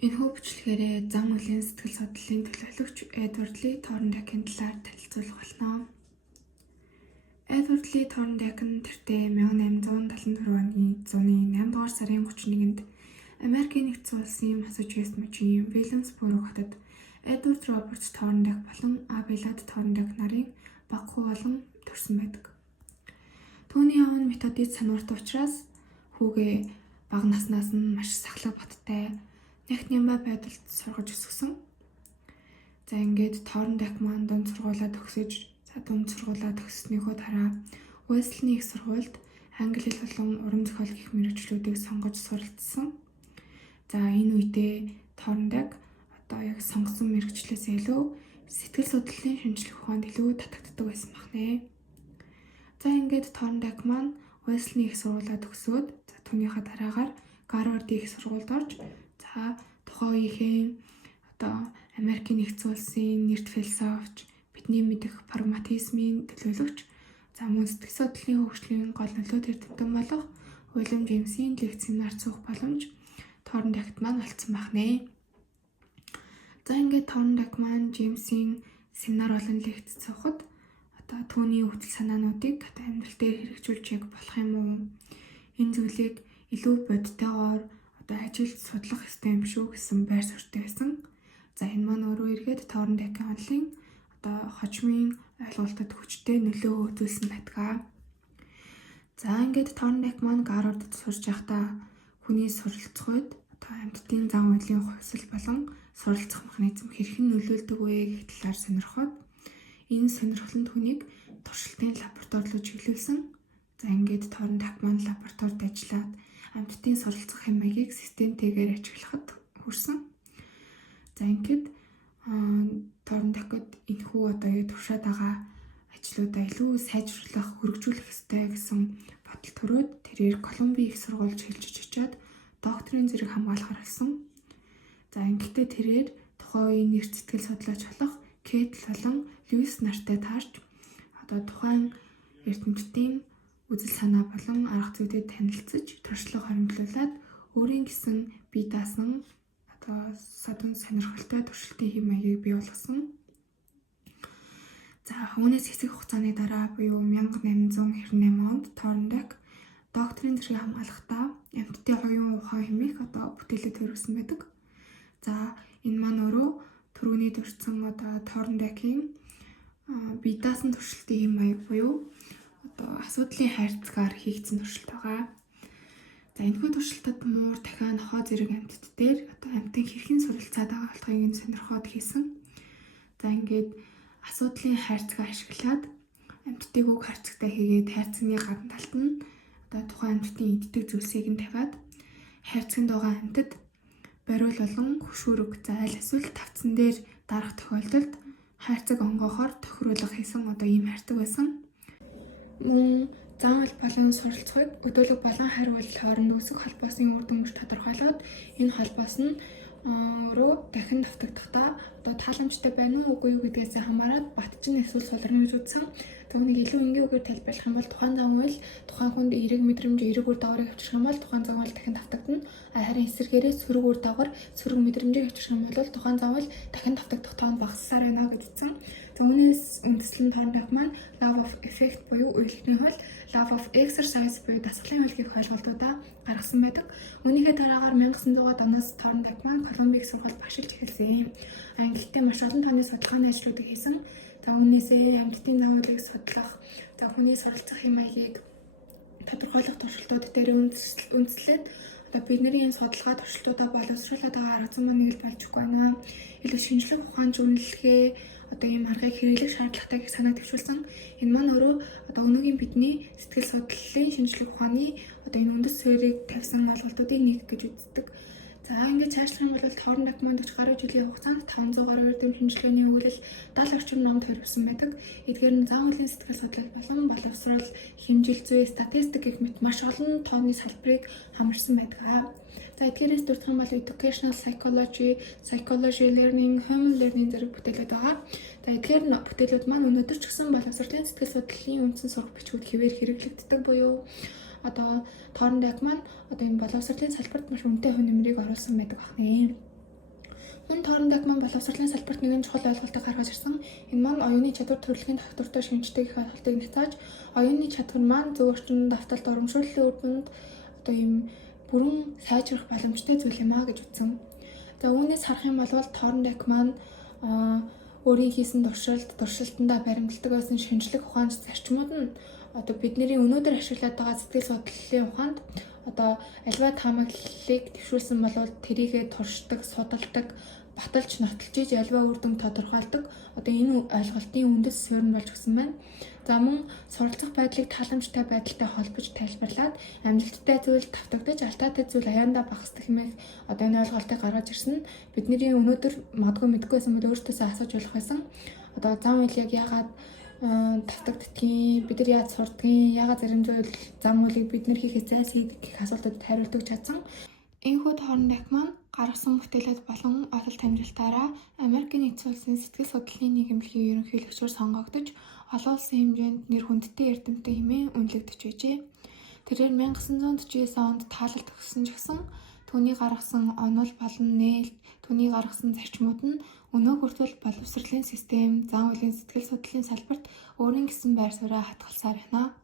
Энэхүү бичлэгээрээ зан үлийн сэтгэл судлалын төлөөлөгч Эдвард Ли Торндайкийн талаар танилцуулах болно. Эдвард Ли Торндайк нь тэртээ 1874 оны зуны 8 дугаар сарын 31-нд Америкийн нэгдсэн улсын Массачусетс мужийн Вильямсбург хотод Эдвард Роберт Торндайк болон Абелад Торндайк нарын бага хүү болон төрсөн байдаг. Түүний аав нь методист санварт учраас хүүгээ бага наснаас нь маш сахлаг баттай нягт нямбай байдалд сургаж өсгсөн. За ингээд Торндайк маань дунд сургуулаа төгсөж, дунд сургуулаа төгссөнийхөө дараа Уэслиний их сургуульд англи хэл болон уран зохиол гэх мэргэжлүүдийг сонгож суралцсан. За энэ үедээ Торндайк яг сонгосон мэргэжлээс илүү сэтгэл судлалын шинжлэх ухаанд илүү татагддаг байсан байна. За ингээд Торндайк маань Уэслиний их сургуулаа төгсөөд түүнийхээ дараагаар Гарвардын их сургуульд орж тухайн үеийн Америкийн нэгдсэн улсын нэрт философч, бидний мэдэх прагматизмын төлөөлөгч, мөн сэтгэл судлалын хөгжлийн гол нөлөөтэй тэмдэг болох Уильям Джеймсийн лекц семинар суух боломж Торндайкт маань олцсон байна. За ингээд Торндайк маань Джеймсийн семинар болон лекц суухад түүний үтэл санаануудыг амьдрал дээр хэрэгжүүлж болох юм уу? Энэ зүйлийг илүү бодтойгоор ажилд судлах ёстой юм шүү гэсэн байр суурьтай байсан. За энэ маань өөрөө эргээд Торндайкийн онолын хожмын ойлголтод хүчтэй нөлөө үзүүлсэн байдаг. За ингээд Торндайк маань Гарвардд сурч байхдаа хүний суралцах үед амьтдын зан үйлийн хувьсэл болон суралцах механизм хэрхэн нөлөөлдөг вэ гэх талаар сонирхоод энэ сонирхол нь түүнийг туршилтын лабораторид чиглүүлсэн. За ингээд Торндайк маань лабораторид ажиллаад амьтдын суралцах хэмжээг системтэйгээр ажиглахад хүрсэн. За ингээд Торндайкд энэхүү туршаад байгаа ажлуудаа илүү сайжруулах, хөгжүүлэх ёстой гэсэн бодол төрөөд тэрээр Колумбийн их сургуульд шилжиж очиад докторийн зэрэг хамгаалахаар болсон. За ингээд тэрээр тухайн үеийн нэр сэтгэл судлаач болох Кетл болон Льюис нартай таарч тухайн эрдэмтдийн үзэл санаа болон арга зүйтэй танилцж туршлага хоримтлуулад өөрийн гэсэн бие даасан садан сонирхолтой туршилтын хэм маягийг бий болгосон. За үүнээс хэсэг хугацааны дараа буюу 1898 онд Торндайк докторийн зэрэг хамгаалахдаа амьтдын оюун ухаан хэмээх бүтээлээ төрүүлсэн байдаг. За энэ маань өөрөө түрүүний дурдсан Торндайкийн бие даасан туршилтын хэм маяг буюу асуудлын хайрцагаар хийгдсэн туршилт байгаа. За энэхүү туршилтад муур, дахиа, нохой зэрэг амьтд дээр амьтан хэрхэн суралцаад байгаа болохыг сонирхоод хийсэн. За ингээд асуудлын хайрцагаа ашиглаад амьтдыг уг хайрцагтай хийгээд хайрцагны гадна талд нь тухайн амьтдын иддэг зүйлсийг нь тавиад хайрцагт байгаа амьтад бариул болон хөшүүрэг аль эсвэл тавцсан дээр дарах тохиолдолд хайрцаг онгоохоор тохируулах хийсэн ийм хайрцаг байсан. Мөн заавал болон суралцахыг өдөөлөг болон хариулт хооронд үүсэх холбоосын үр дүнг тодорхойлоод энэ холбоос нь руу дахин давтагдахдаа тааламжтай байна уу үгүй юу гэдгээс хамаарат батчин эсвэл сулрын үзүүлсэн. Түүнийг илүү энгийн үгээр тайлбарлах юм бол тухайн зан үйл тухайн хүнд эерэг мэдрэмж, эерэг үр дагаврыг авчрах юм бол тухайн зан үйл дахин давтагдана. Харин эсвэргээрээ сөрөг үр дагавар, сөрөг мэдрэмжийг авчрах юм бол тухайн зан үйл дахин давтагдах тоон багассаар байна гэдгийгсэн. Үүнээс үндэслэн Торндайк маань Law of Effect буюу үйлдэхний хууль, Law of Exercise буюу дасгалын хууль гэх ойлголтуудаа гаргасан байдаг. Үүнийхээ дараагаар 1900-аад оноос Торндайк маань Колумбийн сургуульд багшилж эхэлсэн. Англитэй маш олон тооны судалгааны ажлуудыг хийсэн. Үүнээсээ амьтдын зан үйлийг судлах, хүний суралцах хэм маягийг тодорхойлох туршилтууд дээр үндэслээд бидний энэ судалгаа туршилтуудаа боловсруулаад байгаа арга зам нэг л болж байна. Илүү шинжлэх ухаан зөвлөлгөө ийм аргыг хэрэглэх шаардлагатай гэж санаа төвшүүлсэн. Энэ маань өөрөө өнөөгийн бидний сэтгэл судлалын шинжлэх ухааны энэ үндэс суурийг тавьсан ойлголтуудыг нэг гэж үздэг. За ингээд цаашлах юм бол Торндайк маань 40 гаруй жилийн хугацаанд 500 гаруй эрдэм шинжилгээний өгүүлэл 70 орчим номд хоригдсан байдаг. Эдгээр нь зан үйлийн сэтгэл судлал болон боловсрол, хэмжил зүй, статистик гэх мэт маш олон тооны салбарыг хамарсан байдаг. За эдгээрээс дурдах юм бол educational psychology, psychology learning, human learning зэрэг бүтээлүүд байгаа. За эдгээр нь бүтээлүүд маань өнөөдөр ч гэсэн боловсролын сэтгэл судлалын үндсэн сурах бичгүүд хэвээр хэрэглэгддэг буюу Торндайк маань энэ боловсролын салбарт маш үнэтэй хувь нэмрийг оруулсан байдаг байна. Энэ Торн документ боловсролын салбарт нэгэн чухал ойлголтыг гаргаж ирсэн. Энэ маань оюуны чадвар төрөлхийн доктортой шинжтэй гэх ойлголтыг нэгтааж, оюуны чадвар маань зөв орчинд давталт урамшууллын үр дүнд одоо ийм бүрэн сайжрах боломжтой зүйл юм а гэж үзсэн. За үүнээс харах юм бол Торн документ өөрийн хийсэн туршилтандаа баримталдаг байсан шинжлэх ухааны зарчмууд нь одоо бидний өнөөдөр ашиглаад байгаа сэтгэл судлалын ухаанд одоо альва таамаглалыг дэвшүүлсэн бол тэрийгэ туршдаг, судалдаг, баталж нотолж иж альва үр дүн тодорхойлдог одоо энэ ойлголтын үндэс суурь болж өгсөн байна. За мөн суралцах байдлыг тааламжтай байдалтай холбож тайлбарлаад амжилттай зүйл давтагдаж алдаатай зүйл аяандаа багасдаг хэмээх одоо энэ ойлголтыг гаргаж ирсэн. Бидний өнөөдөр магадгүй мэдгүй байсан бол өөртөөсөө асууж болох байсан. Одоо зам үйл яг яагаад давтагддгийг, бид нар яаж сурдгийг, яагаад зарим зүйл зам үйлийг бид нар хийхээс зайлсхийдэг гэх асуултуудад хариулт чадсан. Энэхүү Торн документ гаргасан бүтээлүүд болон ололт амжилтаараа Америкийн нэгдсэн улсын сэтгэл судлалын нийгэмлэгийн ерөнхийлөгчөөр сонгогдож, олон улсын хэмжээнд нэр хүндтэй эрдэмтэн хэмээн үнэлэгдэж байжээ. Тэрээр 1949 онд таалал төгссөн ч гэсэн түүний гаргасан онол болон нээлт, түүний гаргасан зарчмууд нь өнөө хүртэл боловсролын систем, зан үйлийн сэтгэл судлалын салбарт өөрийн гэсэн байр сууриа хадгалсаар байна.